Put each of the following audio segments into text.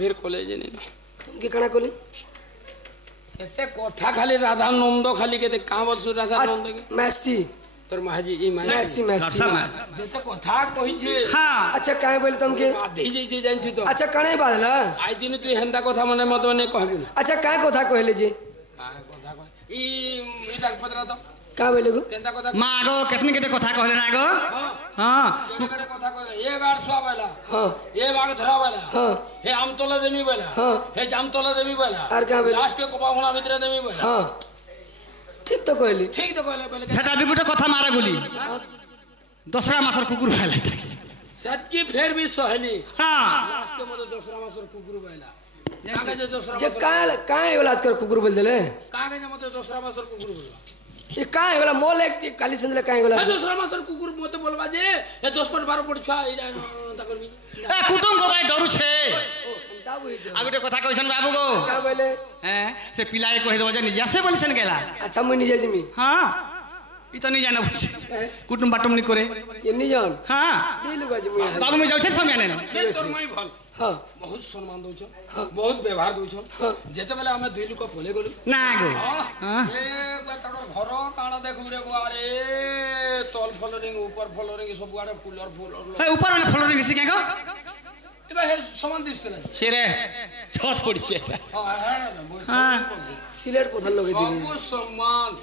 फिर कॉलेज नहीं तुमके कणा कोली एते कथा खाली राधा नंद खाली केते कहां बोलसु राधा नंद के मैसी तोर महाजी ई मैसी मैसी जेते कथा कहि छे हां अच्छा काहे बोले तुमके आधे जैसे जान छी तो अच्छा कणे बादला आई दिन तू हेंदा कथा मने मत ने कहबी अच्छा काहे कथा कहले जे काहे कथा कह ई डाक पत्रा तो का बोले गो केंदा कथा मागो केतनी केते कथा कहले ना गो हां केडे कथा कहले ए गाड सुआ बेला हां ए बाग धरा बेला हां हे आमतोला देमी बेला हां हे जामतोला देमी बेला आर का बोले लास्ट के कोपाखुणा भीतर देमी बेला हां ठीक तो कहले पहले सेटा भी गुटे कथा मारा गुली दसरा मासर कुकुर खाइला सच की फेर भी सहेली हां लास्ट के मत दसरा मासर कुकुर बेला कागे जे दसरा जे काहे औलाद कर कुकुर बोल देले कागे जे मत दसरा मासर कुकुर बोला ये काहे होला मोल एक काली सुनले काहे होला दसरा मासर कुकुर मत बोलबा जे ए 10 पर 12 पड़ छा इडा ताकर मी ए कुटुम को भाई डरू छे ता बुझ आ गुटे कथा कहछन बाबू गो का बोले हैं से पिलाए कहि दो जे निजा से बोलछन गेला अच्छा मुई निजे जिमी हां ई तो नहीं जाना कुटुम बाटुम नहीं करे ये नहीं जान हां दिल बाज मुई बाबू में जाउ छे समय ने तोर मई भल हां बहुत सम्मान दउ छ बहुत व्यवहार दउ छ जेते बेला हमें दुई लोक बोले गलु ना गो हां ए तकर घर काना देखु रे बुआरे तल फ्लोरिंग ऊपर फ्लोरिंग सब गाडे कूलर फुल ए ऊपर वाले फ्लोरिंग से क्या गो एबे हे समान दिसतला छेरे छत पड़ी छे हां सिलेट पथल लगे दी सब सम्मान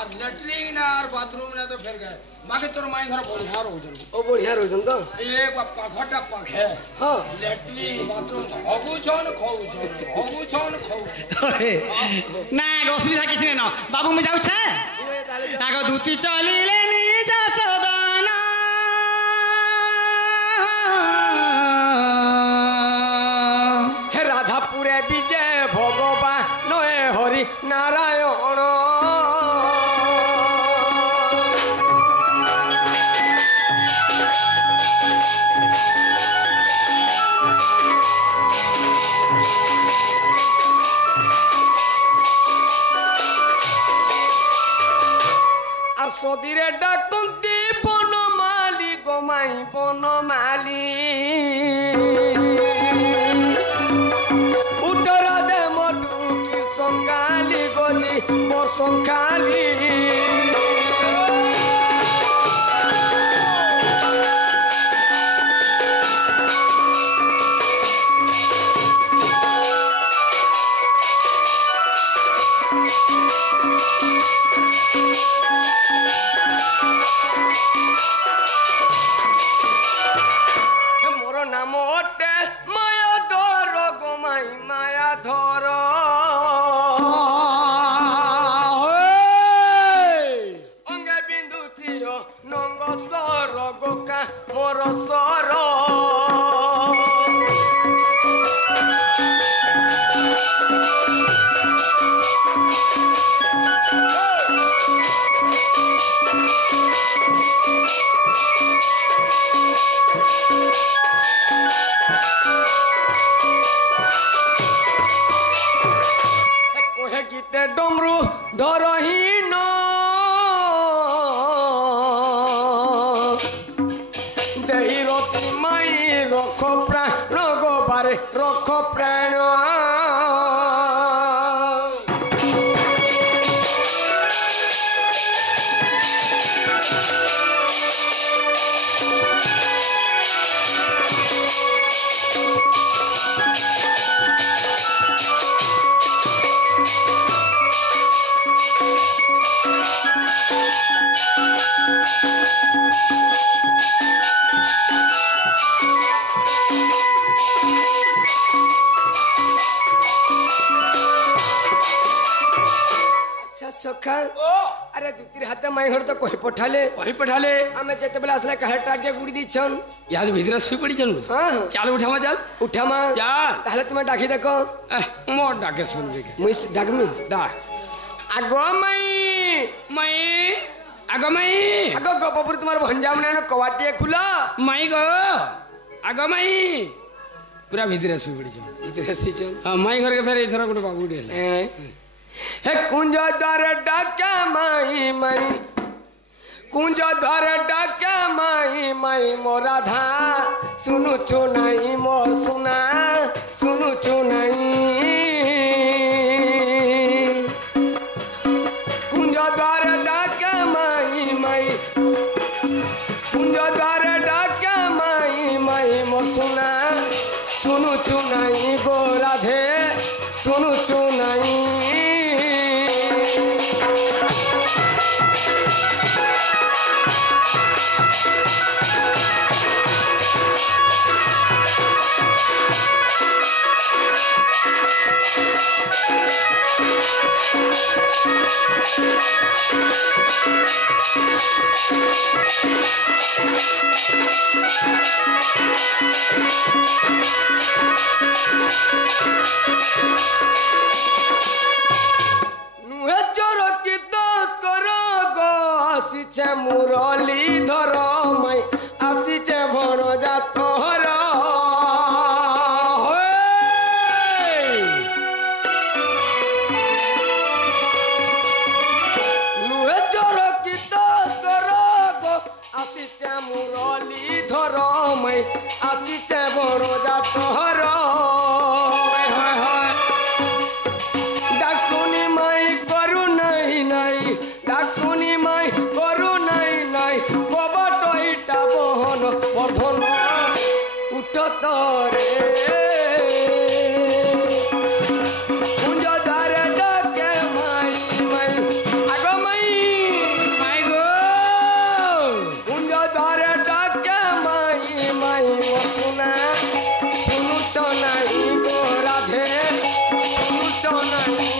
और लैट्रिन ना और बाथरूम ना तो फिर गए बाकी तोर माई घर बढ़िया रहो जन ओ बढ़िया रहो जन तो ए पापा घटा पाखे हां लैट्रिन बाथरूम हगु छन खाऊ ना गो सुविधा किछ ने न बाबू में जाउ छे आगो दूती चलिले निज सदना हे राधापुरे विजय भगवान नए हरि नारायण সদিরে ডাকন্তি বনমালি গোমাই বনমালি উত্তরা দে মধু কি সঙ্গালি গজি বসঙ্গালি डमरू धरहीन देही रति माई रख प्राण गोबारे रख प्राण सखा अरे दुतिर हाथ माई घर तो कही पठाले हमें जेते बेला असले कहे टाट के गुड़ी दिछन याद भीतर सुई पड़ी छन हां चल उठामा चल उठामा चल ताले तुम डाकी देखो मोर डाके सुन देखे मुई डाक में दा आगो मई आगो गोपपुर तुम्हार भंजा में कवाटिए खुला मई गो आगो मई पूरा भीतर सुई पड़ी छन भीतर सी छन हां मई घर के फेर इधर गुड बाबू डेले हे कुंज द्वार डाका माई कुंज धर डाके माई माई मोरा धा सुनु चुनाई मोर सुना सुनु चुनाई कुंज धर डाके माई माई कुंज धर डाके माई माई मोर सुना सुनु चुनाई गो राधे सुनु चुनाई मुरली धर मैं आसीचे भण जातर नुहे चोर की कर आसीचे मुरली धर मैं आसीचे भण जातर डाक सुनी माई करू नहीं नहीं डाक सुनी माई वर्धन उठत रे कुंज धर डाके माई माई आग माई गो कुंज धर डाके माई माई सुना सुनु चनाई गो राधे सुनु चनाई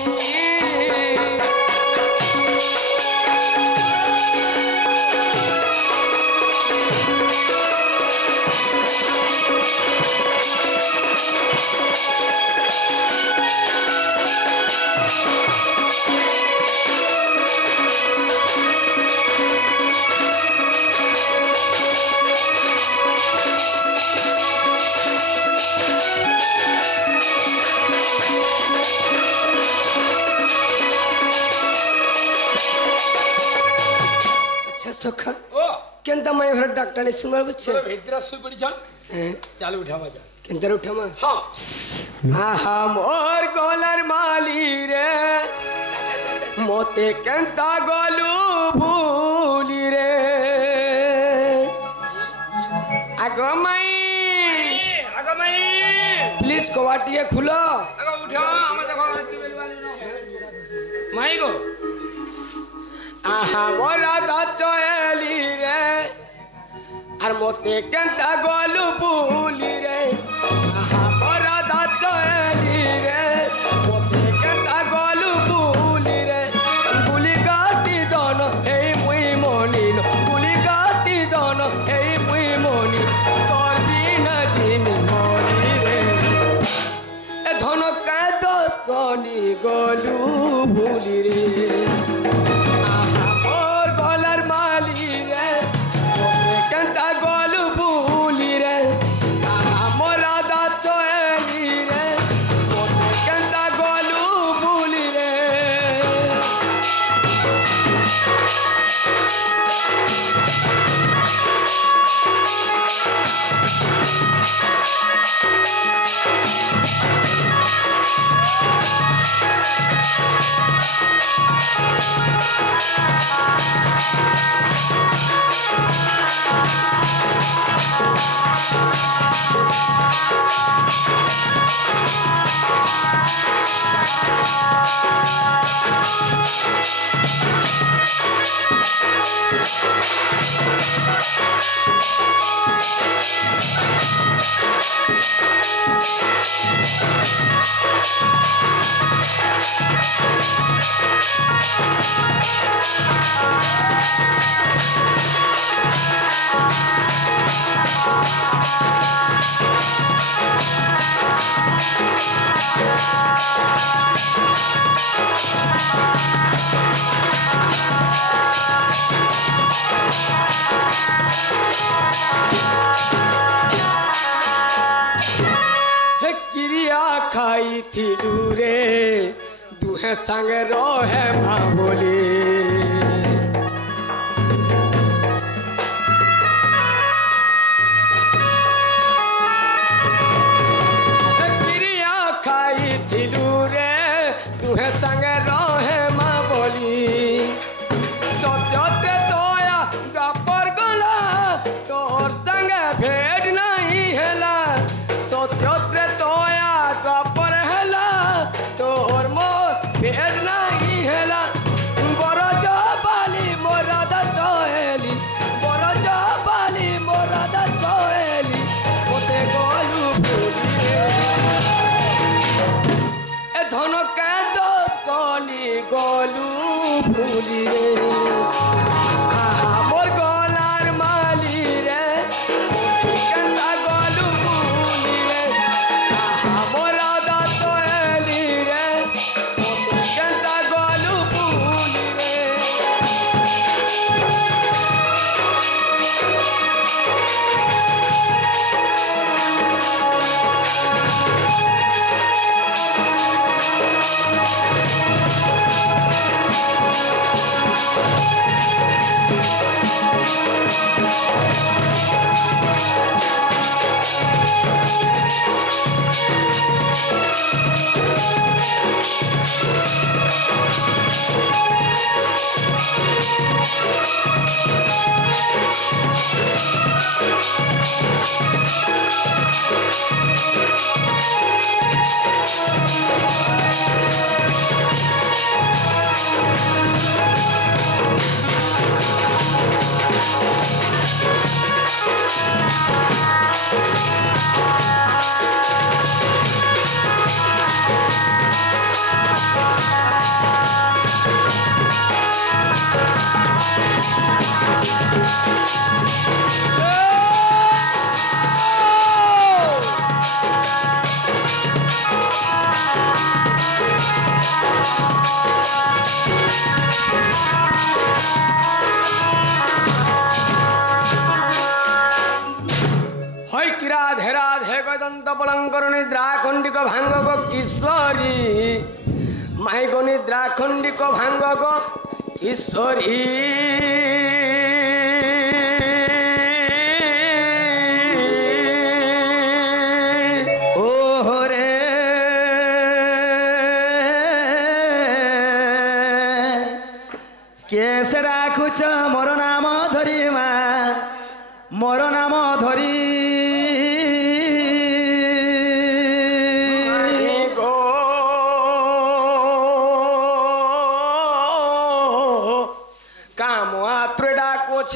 सखा ओ केनता मैं घर डॉक्टर ने सुनर बच्चे भीतर सुई पड़ी जान चालू उठावा जा केनता उठामा हां आहा मोर गोलर माली रे मोते केनता गोलू भूली रे आगो माई प्लीज कोवाटिए खुलो आगो उठा हम देखो ट्यूबवेल वाली नो माई गो आहा मोरा दाचोली रे आर मोते केनता गोलू भूली रे आहा मोरा दाचोली रे मोते केनता गोलू भूली रे गुली काटी दोनो हे मुई मोनी नो गुली काटी दोनो हे मुई मोनी तोर बिना जिमी मोनी रे ए धन का दोस कोनी गोलू भूली रे गोलू भूली रे मोरा दाचोली रे केनता गोलू भूली रे खाई थिलू रे दुहे संग रोहे माँ बोली तुम्हें संग रहे माँ बोली सत्य तोया द्वापर गला तोर संग भेट नहीं हेला सत्य तोया द्वापर हेला तोर मोर भेट नहीं हेला बरज बाली मोरादा चहेली बरज बाली मोरादा चहेली पोते गलु भूली ए धन के दोष कनी गलु भूली रे मोर गलार माली रे केनता गलु भूली रे मोर राधा चहेली रे केनता गलु भूली रे दंत पलंकर निद्रा खंडिक भांगक किशोरी माइक निद्रा खंडिक भांगक किशोरी ओहो रे केसे राखुच मोर नाम धरी मा मोर नाम धरी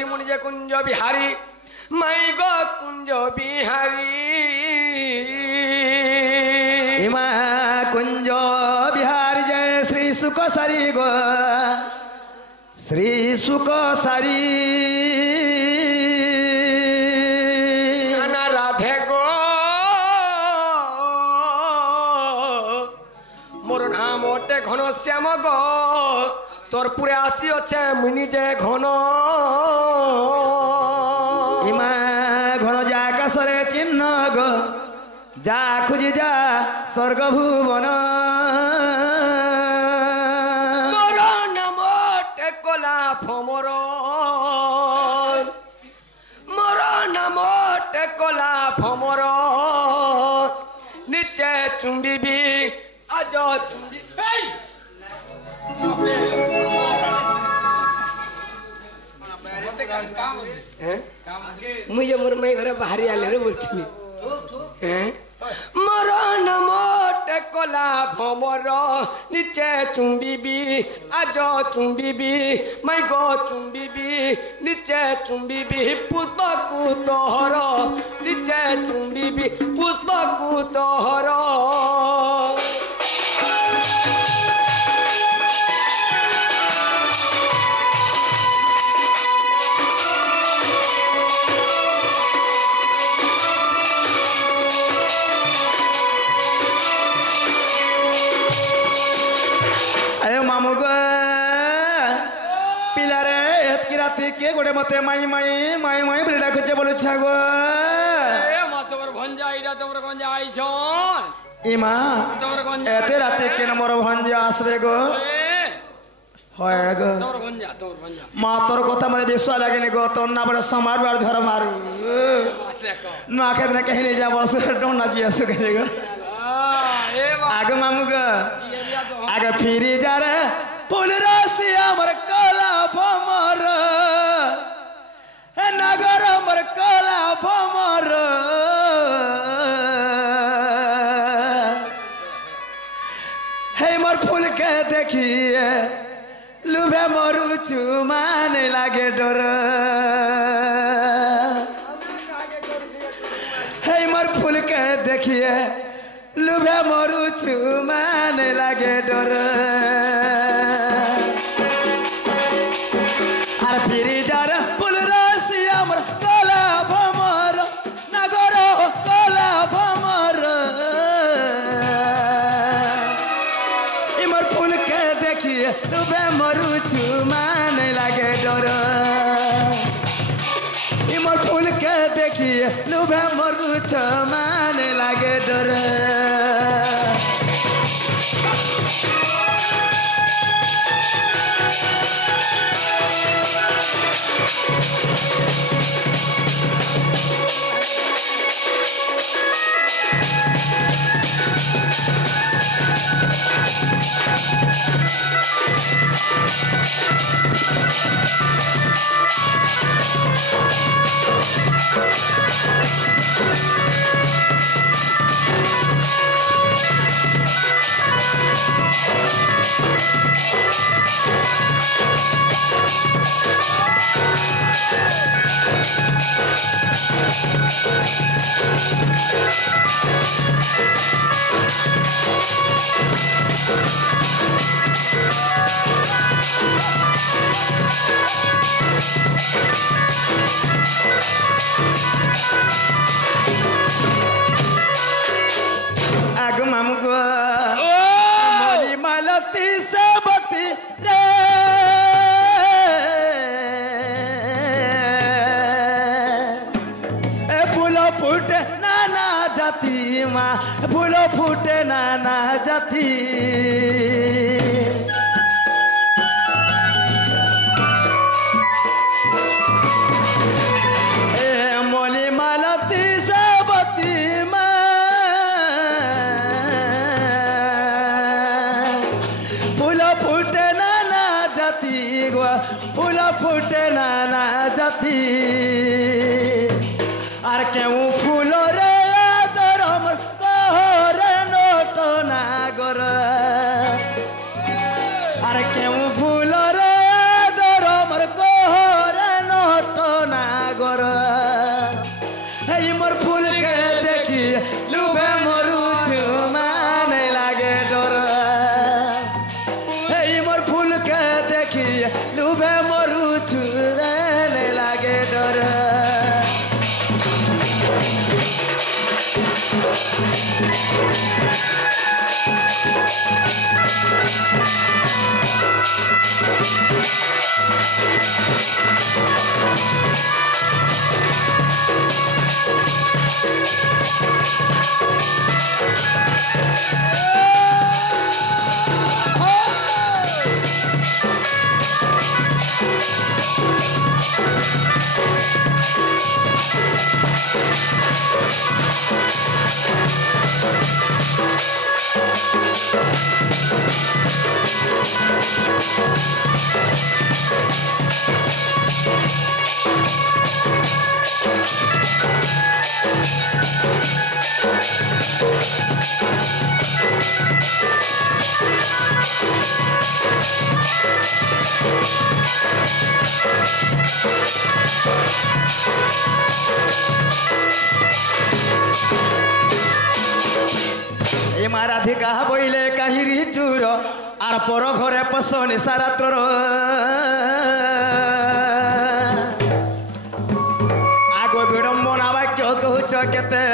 मुनिजे कुंज बिहारी मई गो कुंज बिहारी इमा कुंज बिहारी जय श्री सुख सारी गो श्री सुख सारी नाना राधे गो मोर नाम ओटे घन श्याम गो तोर पुरे आसी अच्छे मुनि जे घन इमा घन जा आकाशरे चिन्ह गो जा खुजी जा स्वर्ग भुवन मोर नाम टेकला भमर मोर नाम टेकला भमर निचे चुंबिबी आज मुझे मोर मई घर बाहरी आले रे बोलथिनी मोर नाम टेकला भमर निचे चुंबिबी आज चुंबिबी मई गो चुंबिबी निचे चुंबिबी पुष्प को तोहर निचे चुंबिबी पुष्प को तोहर के गोटे मते माई माई माई माई बिरडा खुचे बोलु छागो ए मतवर भंजा इडा तमर गंजा आइछन इमा तमर गंजा एते राते के मोर भंजा आसबे गो होय गो तमर भंजा मा तोर कथा मते विश्वास लागेनी गो तोर ना बड़े समार बार झर मारू ना के दिन कहीं जा बस डोना जी आसु के गो आगे मामू गो आगे फिरी जा रे फूल राशि अमर कला भमर नगर अमर कला भमर हे मोर फूल के देखिए लुभे मरु चुमान लागे डर हे मोर फूल के देखिए लुभे मरु चुमान लागे डर আর ফিরি যার ফুল রাশি আমার কলা ভমর নগর কলা ভমর ইমর ফুলকে দেখিয়ে ডুবে মরুছু মানে লাগে ডর ইমর ফুলকে দেখিয়ে ডুবে মরুছ মানে লাগে ডর आग मामुको मोली मालती सबती रे ए फूल फूटे नाना जाती माँ फूल फूटे नाना जाती मोली मालती सबती फूल फूटे नाना जाती और क्यों फूल रे दरम कहरे नोट नागर और क्यों फूल रे दरम कहरे नोट नागर हे मोर फूल के देखी लुभे मरुछु माने लागे डर हे मोर फूल के देखी लुभे मरुछु रे लागे डर ए माराधिका बइले काहिरी चूर आर पर घरे पसने सारा तोर आगो विडम्बना वाक्य कहूच केते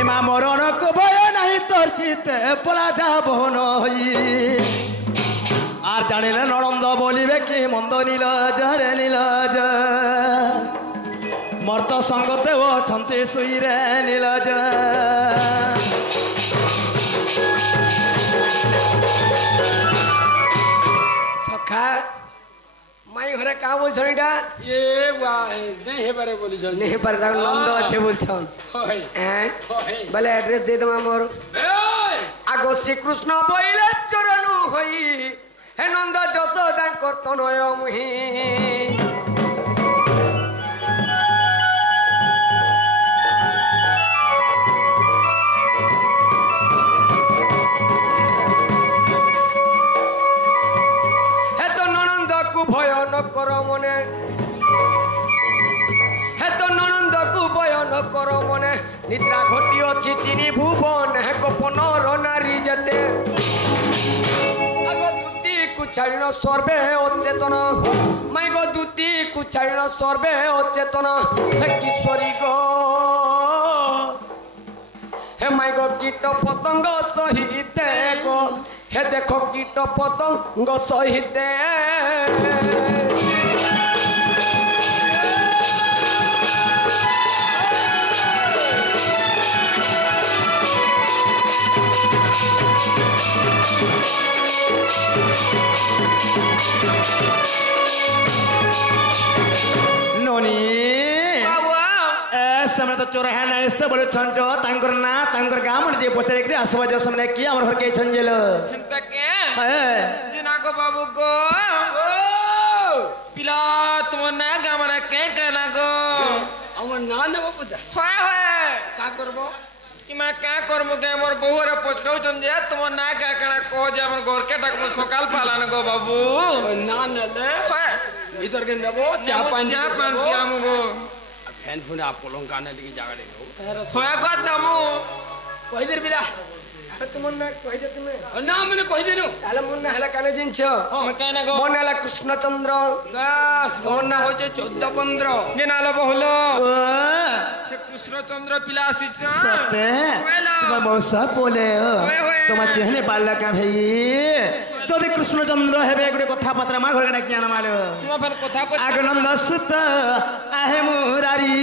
एमा मरण को भय नहीं तोर चिते पला যাব नई आर जानिले ननंद बोलिबे कि मंद नीलज रे नीलज मर्त संगते अछंती सुईरे नीलज सखा माई घरे का बोल छड़ीटा ये वाह नहीं बारे बोली छन नहीं पर ता नंद अच्छे बोल छन होय हैं भले एड्रेस दे दमा मोर ए आग আগো শ্রীকৃষ্ণ বইলে চরণু হই হে নন্দ যশোদা কর্তনয় মুহি হে তো ননন্দকু ভয় ন কর মনে হে তো ননন্দকু ভয় ন কর মনে নিদ্রা ঘটি অছি তিনি ভুবন হে গোপনর নারী যেতে আগো দুতি কুছাড়িন সর্বে অচেতন মাই গো দুতি কুছাড়িন সর্বে অচেতন হে কিশোরী গো হে মাই গো কীট পতঙ্গ সহিতে গো হে দেখো কীট পতঙ্গ সহিতে नोनी समय तो चोर है ना ऐसे बोले छंजो तांकर ना तांकर गांव में जे पोछे रे आसवा जो सामने की हमर घर के छंजेलो हिंता के है जिना को बाबू को पिला तुम ना गांव रे के कहना को আমার না নেব বুঝা होय होय কা করব इमा क्या करमु के मोर बहुरा पोछरो छंजे तुम ना का कणा को जे हमर घर के टाक सकाल पालान को बाबू না নেলে होय ভিতর কে নেব চা পানি जा पान पियामु गो ফ্যান ফোন আপলং কানে দিকে জায়গা দেব होय को दमु কইদের বিলা আরে তোমার না কই দে তুমি না মানে কই দেনু তাহলে মন না হেলা কানে জিনছ हम कहना को মন হেলা কৃষ্ণচন্দ্র বাস তোমার না হচ্ছে 14 15 जिना लो बहुलो ओ से कृष्णचंद्र पिला आसीछ सत्य वेला तुम बहुत सब बोले हो ओए ओए। तुम चेहने बाल्ला का भाई যদি কৃষ্ণচন্দ্র হেবে গুড়ে কথা পত্র আমার ঘরে ডাকি আনা মালো तुम अपन कथा पर আগনন্দ সুত আহে মুরারি